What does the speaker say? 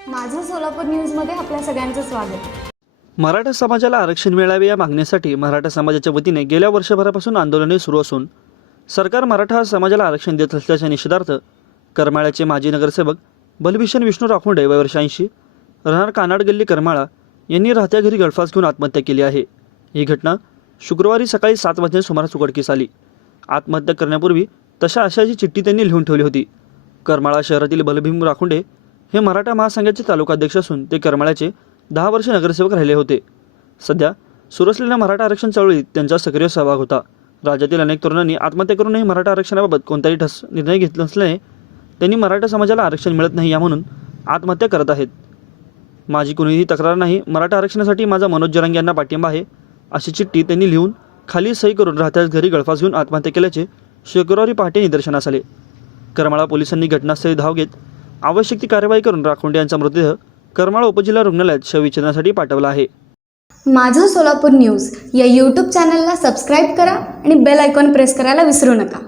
सोलापूर न्यूजमध्ये आपल्या सगळ्यांचं स्वागत. मराठा समाजाला आरक्षण मिळावे या मागणीसाठी मराठा समाजाच्या वतीने गेल्या वर्षभरापासून आंदोलने सुरू असून सरकार मराठा समाजाला आरक्षण देत असल्याच्या निषेधार्थ करमाळ्याचे माजी नगरसेवक बलभीषण विष्णू राखोंडे वय वर्ष ऐंशी राहणार कानाड गल्ली करमाळा यांनी राहत्या घरी गळफास घेऊन आत्महत्या केली आहे. ही घटना शुक्रवारी सकाळी सात वाजता सुमारास उघडकीस आली. आत्महत्या करण्यापूर्वी तशा आशयाची चिठ्ठी त्यांनी लिहून ठेवली होती. करमाळा शहरातील बलभीम राखुंडे हे मराठा महासंघाचे तालुकाध्यक्ष असून ते करमाळ्याचे दहा वर्ष नगरसेवक राहिले होते. सध्या सुरू असलेल्या मराठा आरक्षण चळवळीत त्यांचा सक्रिय सहभाग होता. राज्यातील अनेक तरुणांनी आत्महत्या करूनही मराठा आरक्षणाबाबत कोणताही ठस निर्णय घेतला नसल्याने त्यांनी मराठा समाजाला आरक्षण मिळत नाही या म्हणून आत्महत्या करत आहेत. माझी कुणीही तक्रार नाही मराठा आरक्षणासाठी माझा मनोज जरांग यांना पाठिंबा आहे अशी चिठ्ठी त्यांनी लिहून खाली सही करून राहत्याच घरी गळफास घेऊन आत्महत्या केल्याचे शुक्रवारी पहाटे निदर्शनास आले. करमाळा पोलिसांनी घटनास्थळी धाव घेत आवश्यक ती कार्यवाही करून राखोंडे यांचा मृतदेह करमाळा उपजिल्हा रुग्णालयात शवविच्छेदनासाठी पाठवला आहे. माझं सोलापूर न्यूज या यूट्यूब चॅनलला सबस्क्राईब करा आणि बेल आयकॉन प्रेस करायला विसरू नका.